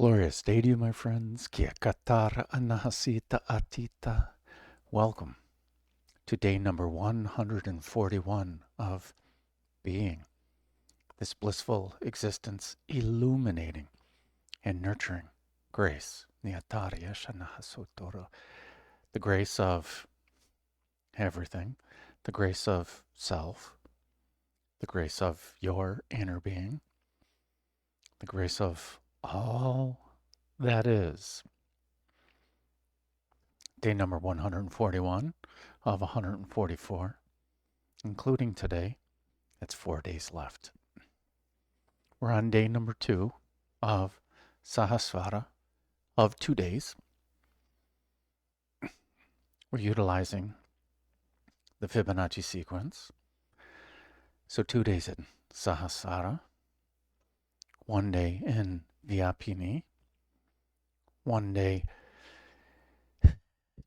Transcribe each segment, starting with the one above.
Glorious day to you, my friends. Kia katara anahasita atita. Welcome to day number 141 of being, this blissful existence illuminating and nurturing grace. Niatariya shanahasotoro. The grace of everything, the grace of self, the grace of your inner being, the grace of all that is. Day number 141 of 144, including today. It's 4 days left. We're on day number 2 of Sahasrara of 2 days. We're utilizing the Fibonacci sequence. So 2 days in Sahasrara, 1 day in Vyapini, 1 day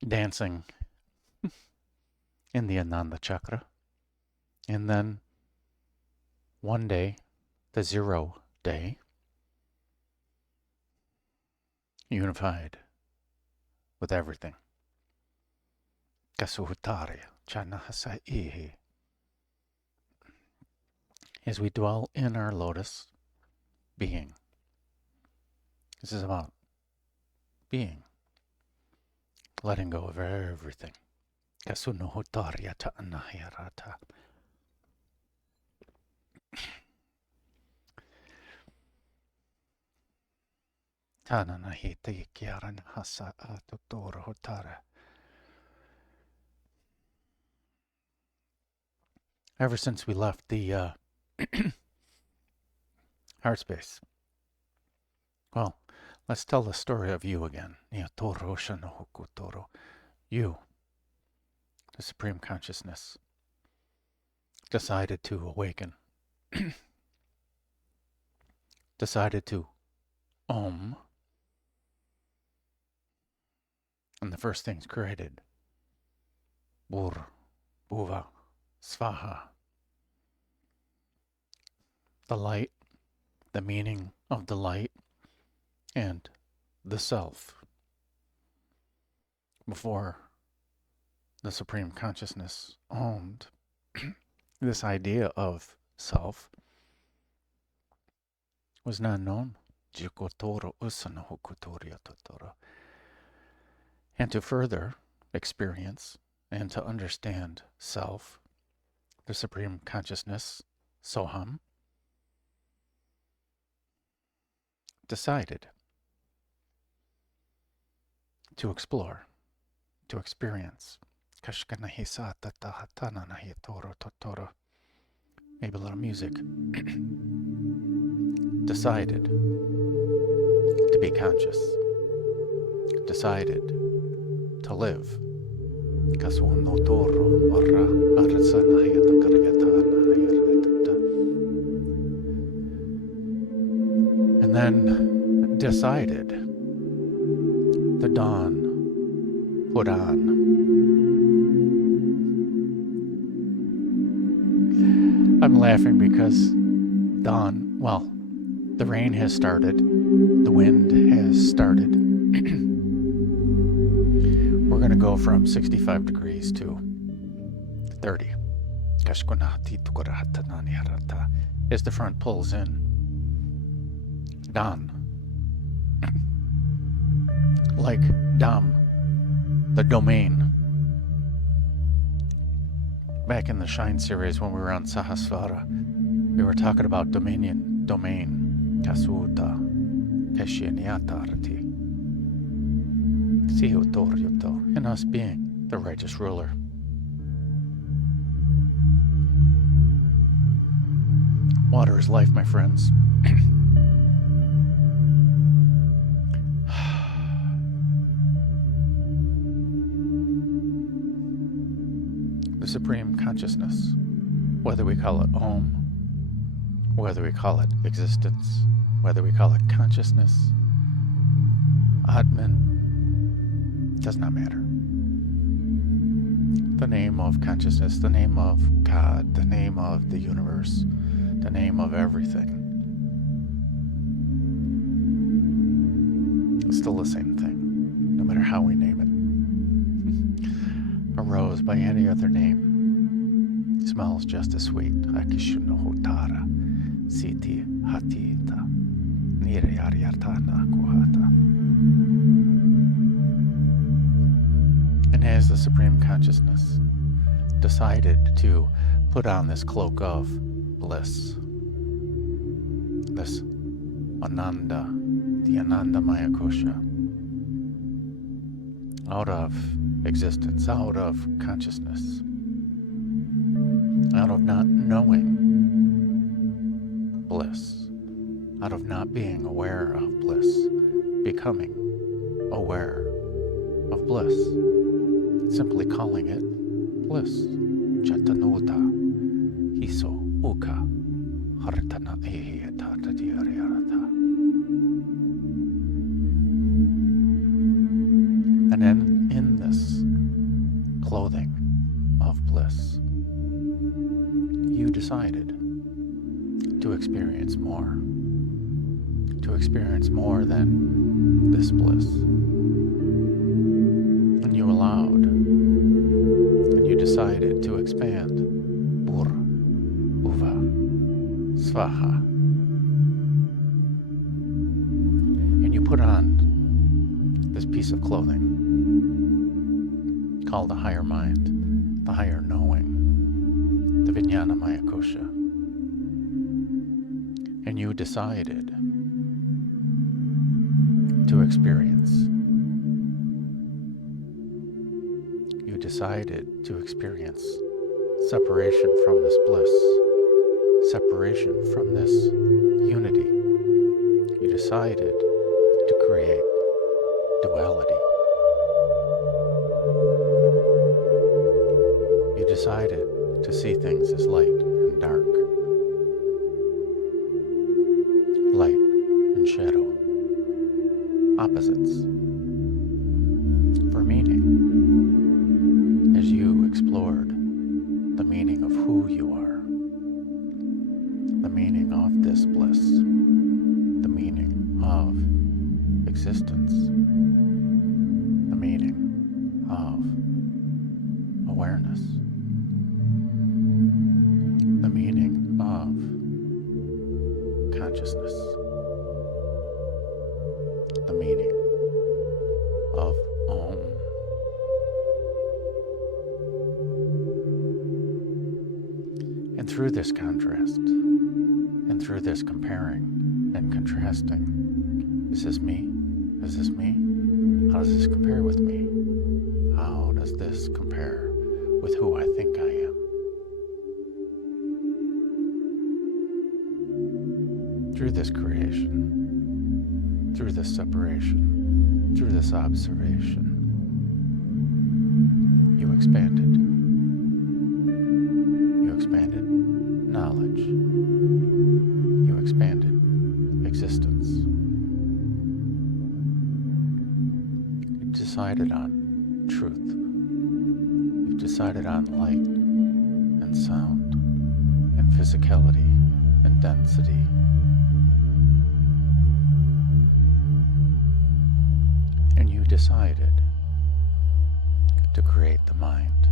dancing in the Ananda Chakra, and then 1 day, the 0 day, unified with everything. Kasuhutarya chanahasaihi. As we dwell in our lotus being. This is about being, letting go of everything. Kasunuhutarya ta'anahirata. Tananahiti kiaranhasa atutorohutara. Ever since we left the heart space, well, let's tell the story of you again. You, the Supreme Consciousness, decided to awaken, decided to Om, and the first things created, Bur, Bhuva, Svaha, the light, the meaning of the light, and the self. Before the Supreme Consciousness owned this idea of self, was not known. And to further experience and to understand self, the Supreme Consciousness, Soham, decided to explore, to experience. Maybe a little music. Decided to be conscious. Decided to live. And then decided the dawn put on. I'm laughing because dawn, well, the rain has started, the wind has started. We're going to go from 65 degrees to 30. As the front pulls in. Dan. Like Dam, the domain. Back in the Shine series when we were on Sahasrara, we were talking about dominion, domain, kasuta, peshianiatarati, sihutoryoto, and us being the righteous ruler. Water is life, my friends. The Supreme Consciousness, whether we call it Om, whether we call it existence, whether we call it consciousness, Atman, does not matter. The name of consciousness, the name of God, the name of the universe, the name of everything Still the same thing, no matter how we name it. A rose by any other name smells just as sweet. Akishunohotara, siti hatita, niryaryartana kuhata. And as the Supreme Consciousness decided to put on this cloak of bliss, this Ananda, the Anandamaya Kosha, out of existence, out of consciousness, out of not knowing bliss, out of not being aware of bliss, becoming aware of bliss, simply calling it bliss. Chatanuta, hiso, uka, hartana ehiyata tadiyariyarata. And then in this clothing of bliss, you decided to experience more than this bliss. And you allowed, and you decided to expand Bur, Uva, Svaha. And you put on this piece of clothing called the higher mind, the higher knowing, the Vijnanamaya Kosha. And you decided to experience. You decided to experience separation from this bliss, separation from this unity. You decided to create duality. You decided to see things as light and dark, light and shadow, opposites, for meaning, as you explored the meaning of who you are, the meaning of this bliss, the meaning of existence, the meaning of awareness, the meaning of consciousness, the meaning of Om. And through this contrast, and through this comparing and contrasting, is this me? Is this me? How does this compare with me? How does this compare with who I think I am? Through this creation, through this separation, through this observation, you expanded. You expanded knowledge. You expanded existence. You decided on truth. You've decided on light and sound and physicality and density. And you decided to create the mind.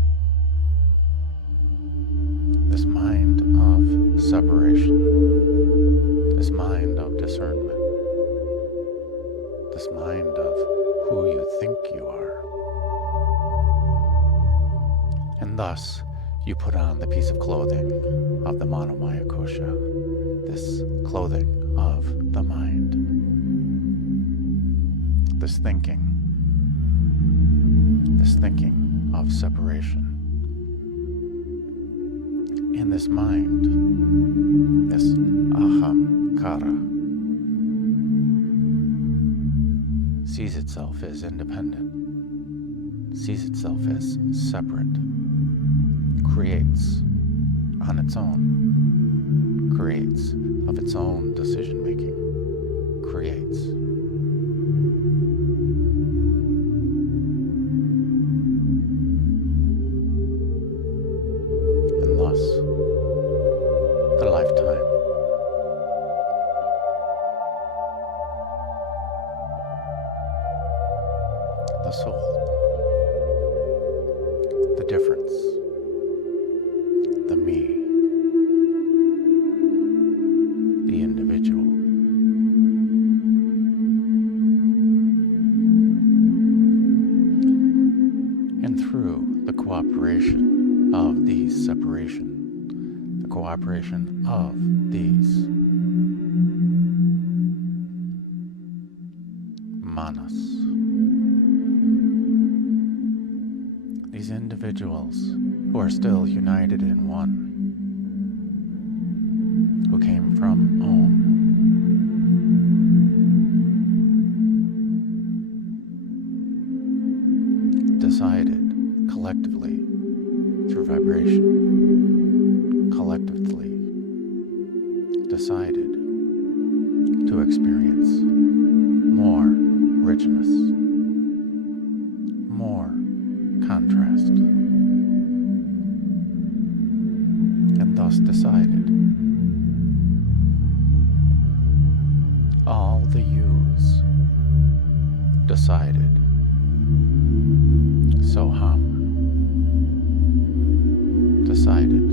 This mind of separation, this mind of discernment, this mind of who you think you are. And thus, you put on the piece of clothing of the Manomaya Kosha, this clothing of the mind, this thinking of separation. In this mind, this ahamkara, sees itself as independent, sees itself as separate, creates on its own, creates of its own decision making, creates. And thus, the lifetime the soul, the difference, the me, the individual. And through the cooperation of these separation, the cooperation of these manas, these individuals who are still united in one, who came from Om, decided collectively through vibration, collectively decided to experience more richness, more contrast, and thus decided all the yous decided Soham decided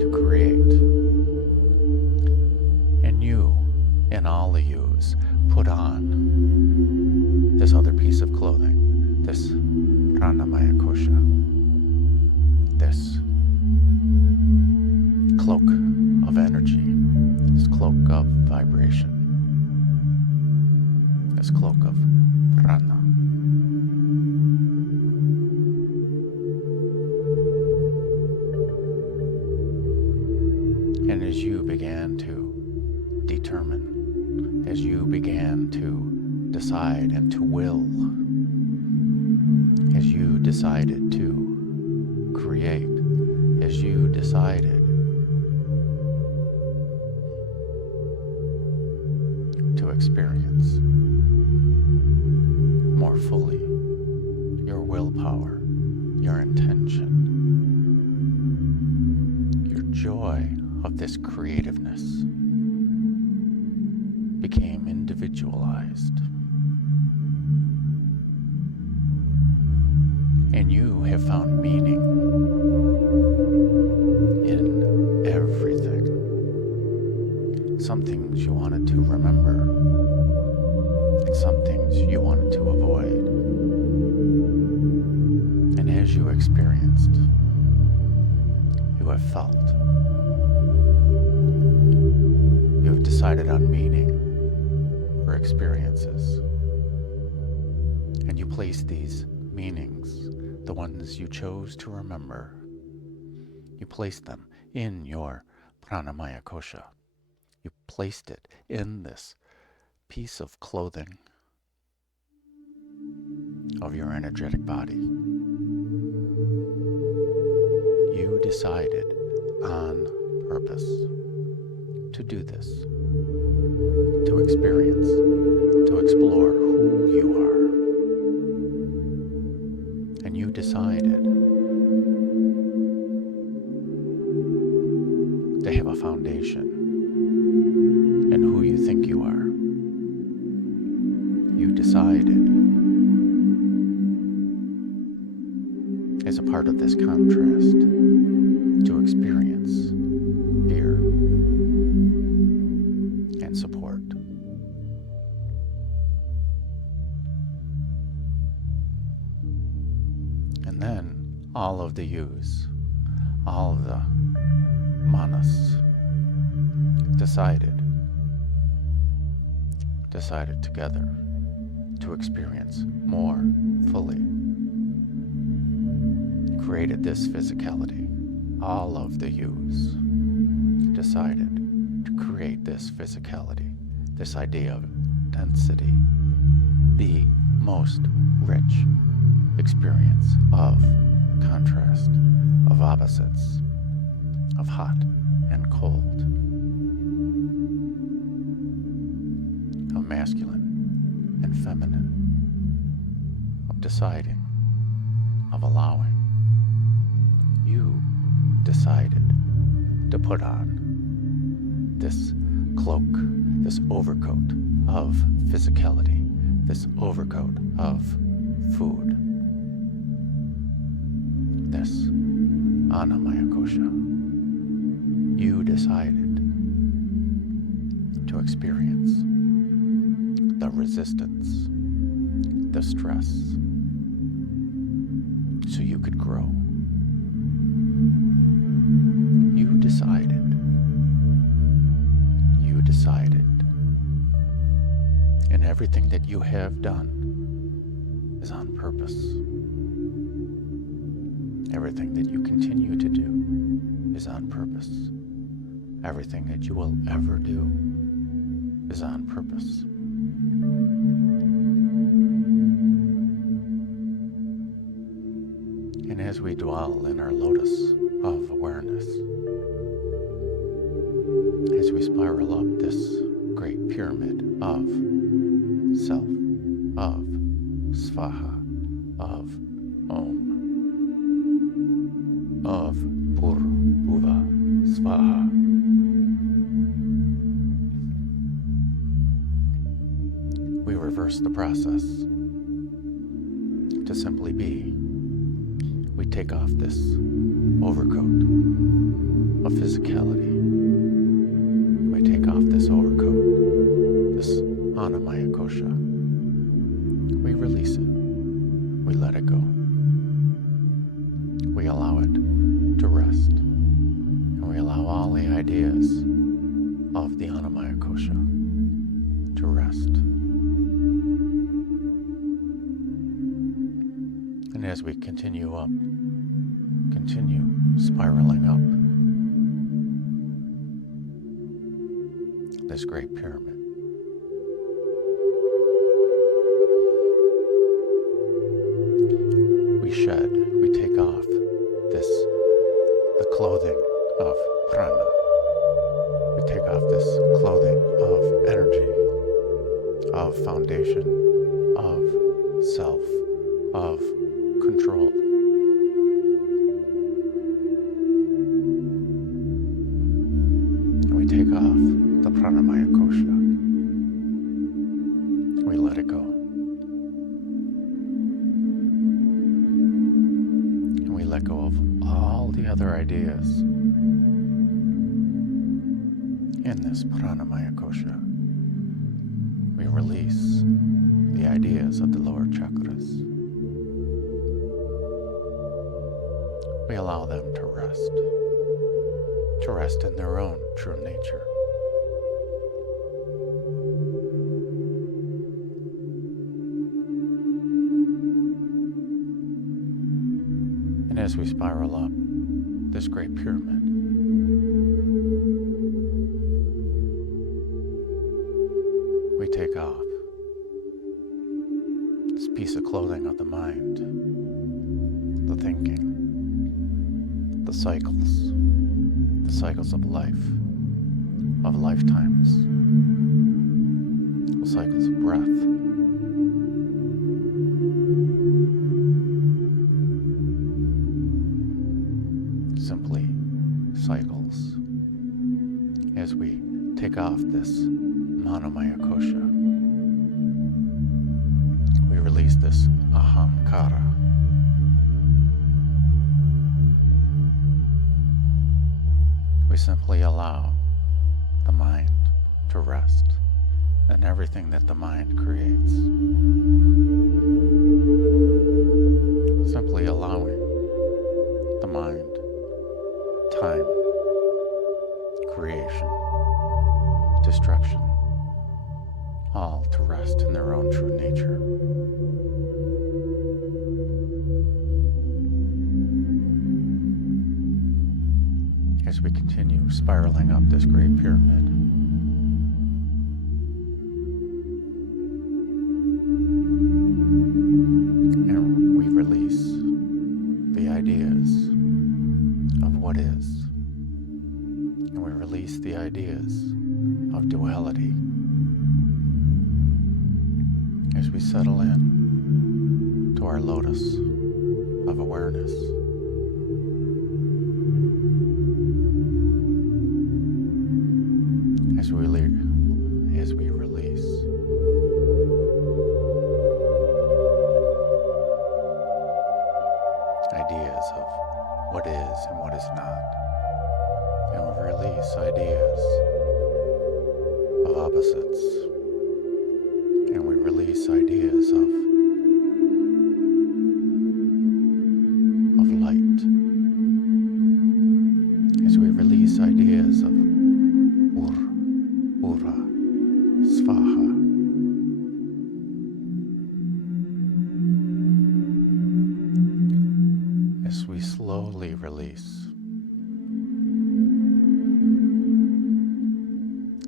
to create, and you and all the yous put on this other piece of clothing, this pranamaya kosha, this cloak of energy, this cloak of vibration, this cloak of prana. And as you began to determine, as you began to decide and to will, as you decided to create, as you decided to experience more fully your willpower, your intention, your joy of this creativeness became individualized. And you have found meaning in everything. Some things you wanted to remember, and some things you wanted to avoid. And as you experienced, you have felt. You have decided on meaning for experiences. And you place these meanings, the ones you chose to remember, you placed them in your pranamaya kosha. You placed it in this piece of clothing of your energetic body. You decided on purpose to do this, to experience, to explore who you are. And you decided to have a foundation in who you think you are. You decided, as a part of this contrast, to experience fear and support. And then all of the yous, all of the manas decided together to experience more fully. Created this physicality. All of the yous decided to create this physicality, this idea of density, the most rich experience of contrast, of opposites, of hot and cold, of masculine and feminine, of deciding, of allowing. You decided to put on this cloak, this overcoat of physicality, this overcoat of food, this Annamaya Kosha, you decided to experience the resistance, the stress, so you could grow. You decided. And everything that you have done is on purpose. Everything that you continue to do is on purpose. Everything that you will ever do is on purpose. And as we dwell in our lotus of awareness, as we spiral up this great pyramid of self, of Svaha, of Om, of Bhur Bhuva Svaha, we reverse the process to simply be. We take off this overcoat of physicality. We take off this overcoat, this Annamaya Kosha. We release it. We let it go. We allow it to rest. And we allow all the ideas of the Annamaya Kosha to rest. And as we continue up, continue spiraling up this great pyramid, we take off the clothing of prana. We take off this clothing of energy, of foundation, of self, of control. And we take off the pranamaya kosha. We let it go. And we let go of all the other ideas in this pranamaya kosha. We release the ideas of the lower chakras. We allow them to rest in their own true nature. And as we spiral up this great pyramid, we take off this piece of clothing of the mind, the thinking, the cycles of life, of lifetimes, the cycles of breath. Simply cycles. As we take off this Manomaya Kosha, we release this Ahamkara. We simply allow the mind to rest in everything that the mind creates. Simply allowing the mind, time, creation, destruction, all to rest in their own true nature. As we continue spiraling up this great pyramid, and we release the ideas of what is, and we release the ideas of duality as we settle in to our lotus of awareness. As we release ideas of what is and what is not. And we release ideas of opposites. And we release ideas of light. As we release ideas of Ura, Svaha. As we slowly release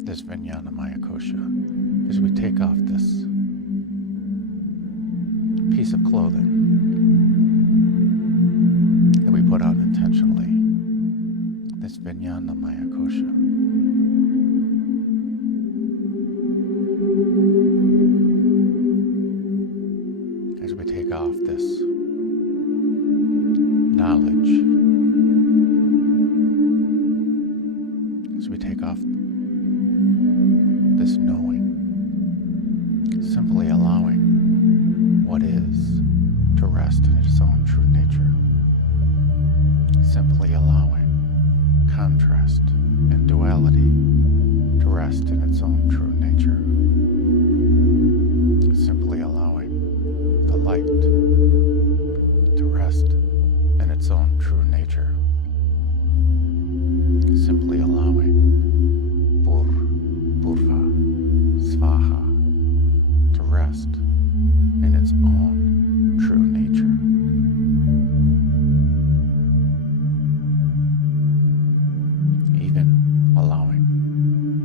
this Vijnanamaya Kosha, as we take off this piece of clothing that we put on intentionally, this Vijnanamaya Kosha. As we take off this knowledge, as we take off this knowing, simply allowing what is to rest in its own true nature, simply allowing contrast and duality to rest in its own true nature, simply allowing the light to rest in its own true nature, simply allowing Purva, Svaha to rest in its own true nature. Even allowing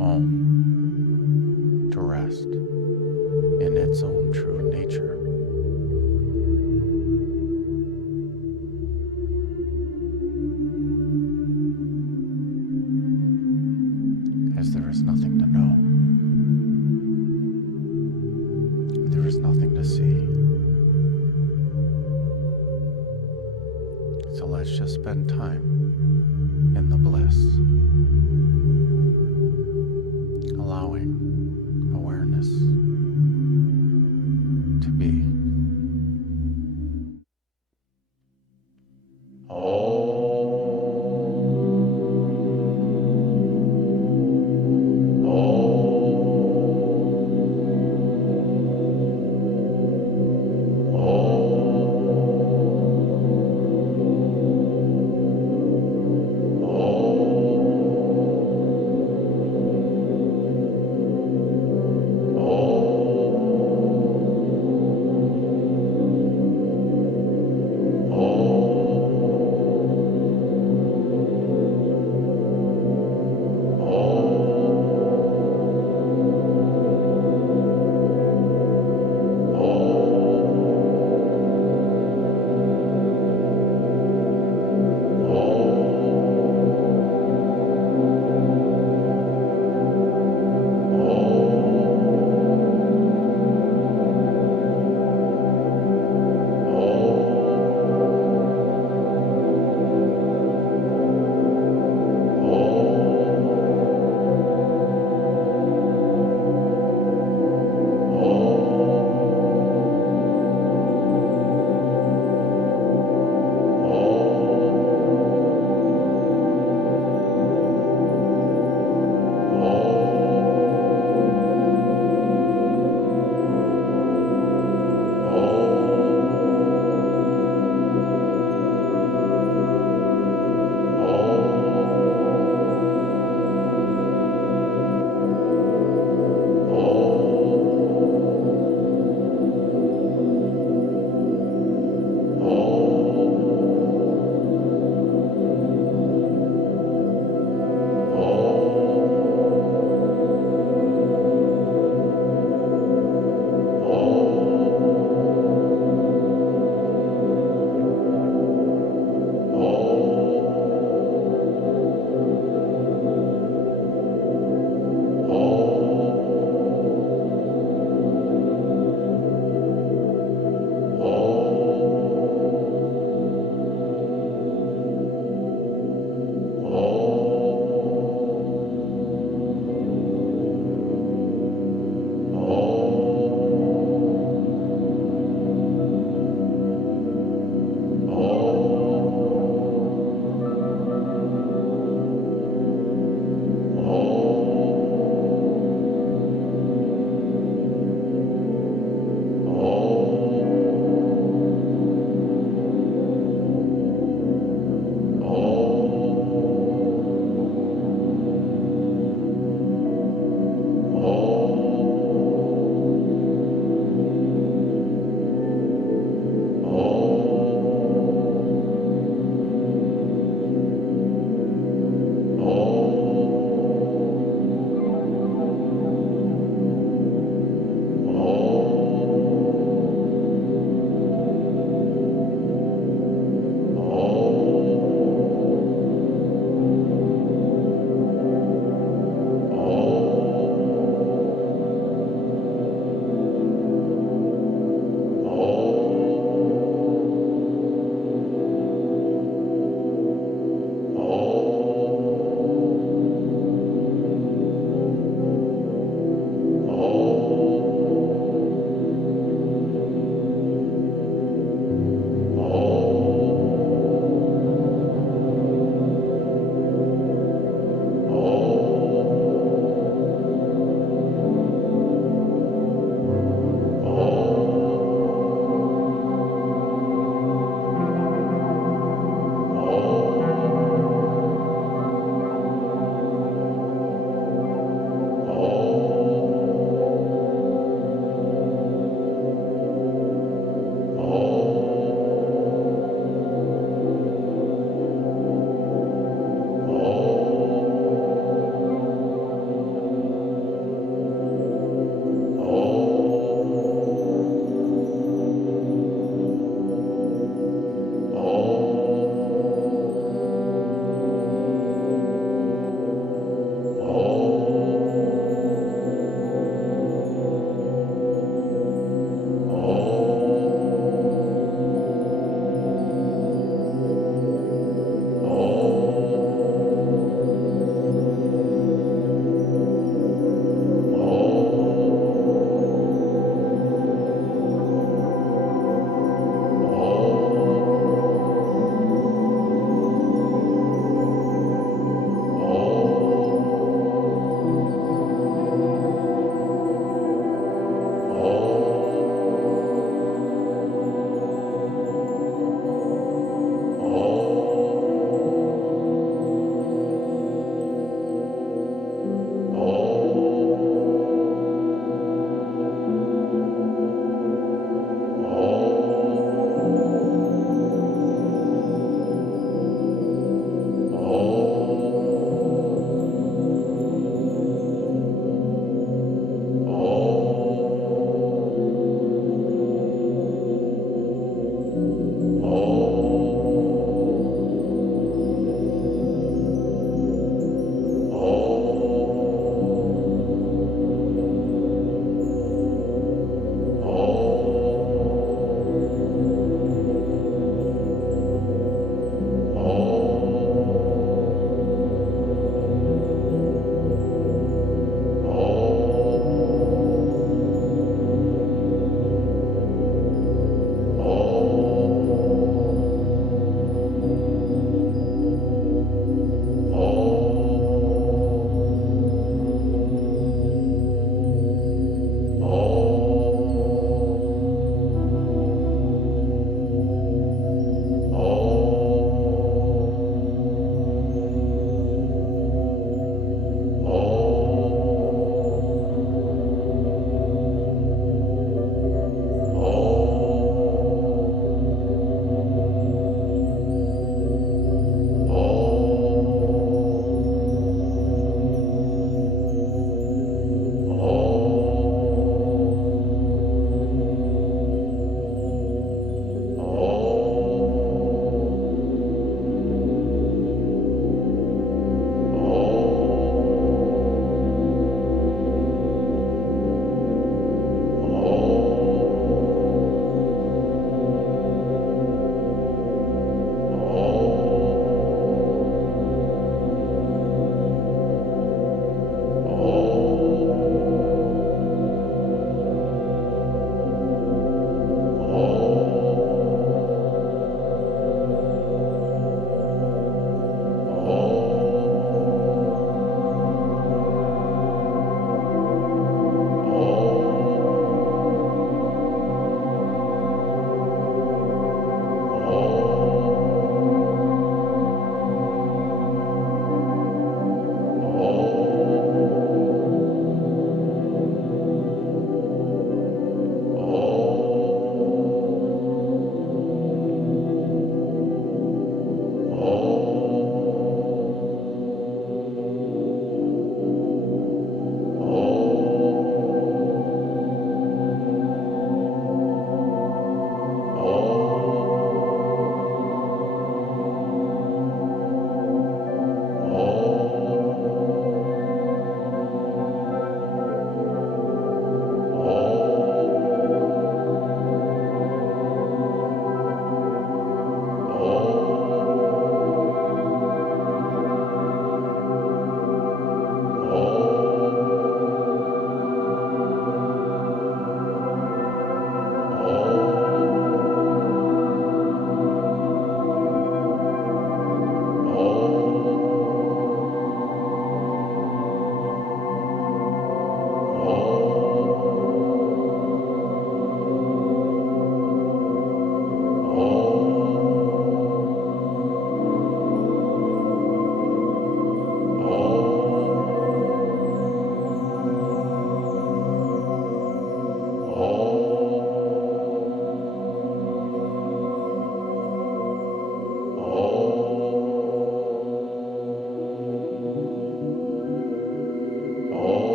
Om to rest in its own true nature. As there is nothing to know, there is nothing to see. So let's just spend time in the bliss, allowing awareness to be.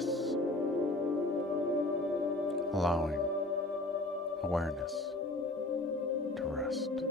awareness, allowing awareness to rest.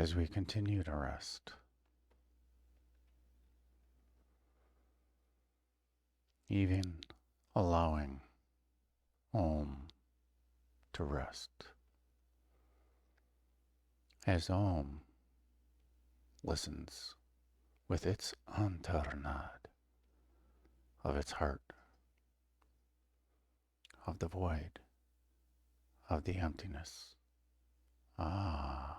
as we continue to rest. Even allowing Om to rest. As Om listens with its antarnad of its heart, of the void, of the emptiness. Ah.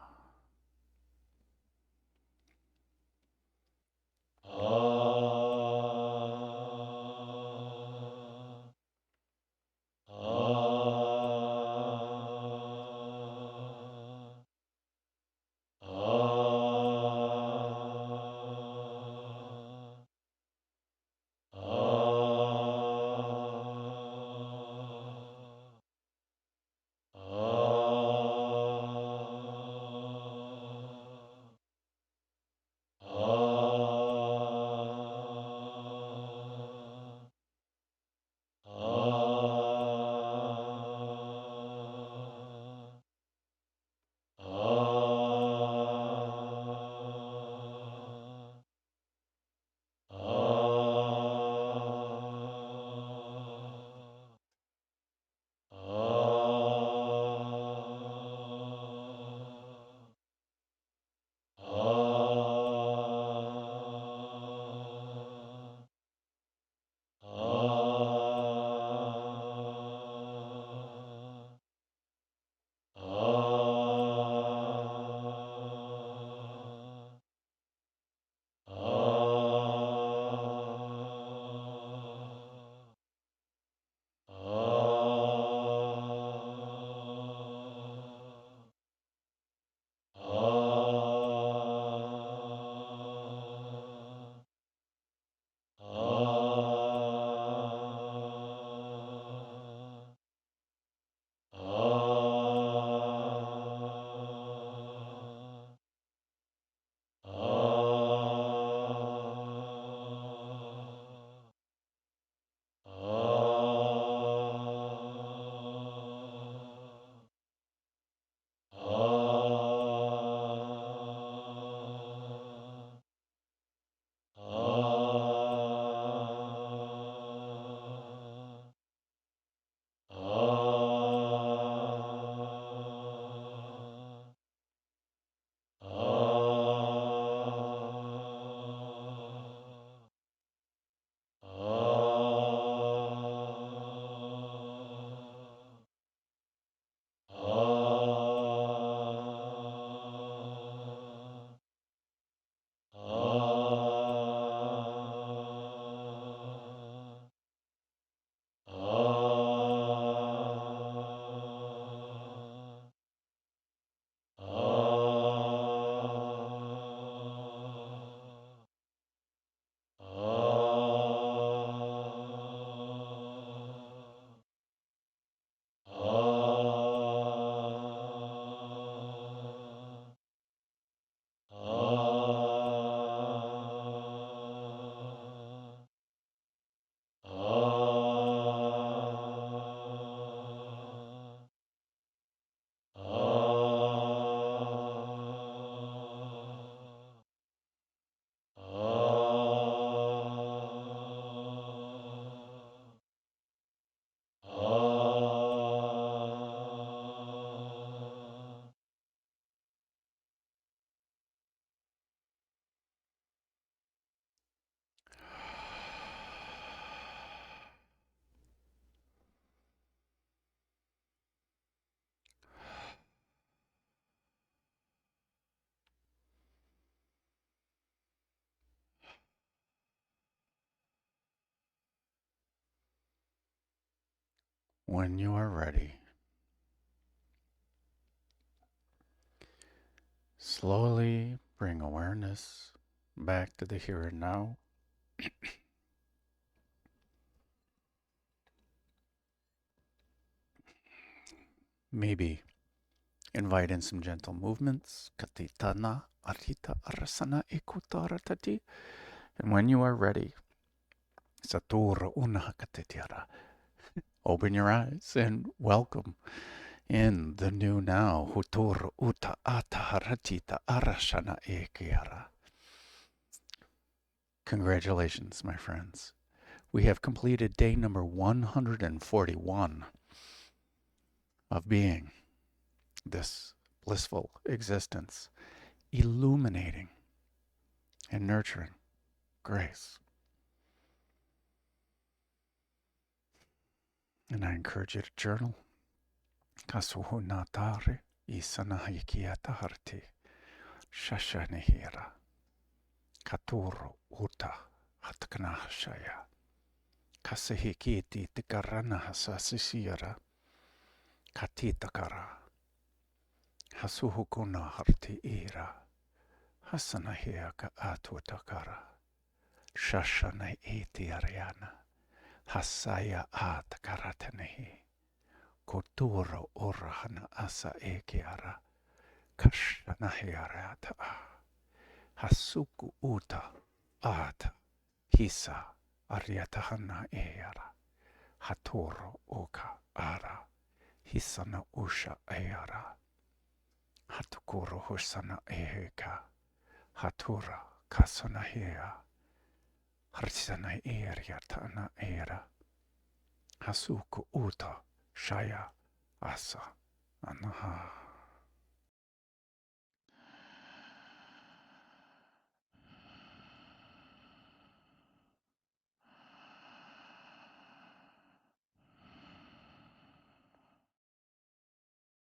When you are ready, slowly bring awareness back to the here and now. Maybe invite in some gentle movements. Katitana, arita, arasana, ikutaratati. And when you are ready, satura una katitiara. Open your eyes and welcome In the new now, Hutur Uta Ata Haratita Arashana Ekiara. Congratulations, my friends. We have completed day number 141 of being this blissful existence, illuminating and nurturing grace. And I encourage you to journal. Kasuhu natare isanahikiata harti shashanihira katuro uta hatkanahashaya kasihikiti tikarana hasasisira katitakara hasuhukuna harti ira hasanahia ka atutakara shashana iti ariana hasaya atakaratanihi Koturo orahana asa ekiara kashanahiarata hasuku uta ata hisa ariatahana eara hatoro oka ara hisana usha eara hatukuro husana eheka hatura kasanahia harsana eriatana era hasuku uta Shaya Asa Anaha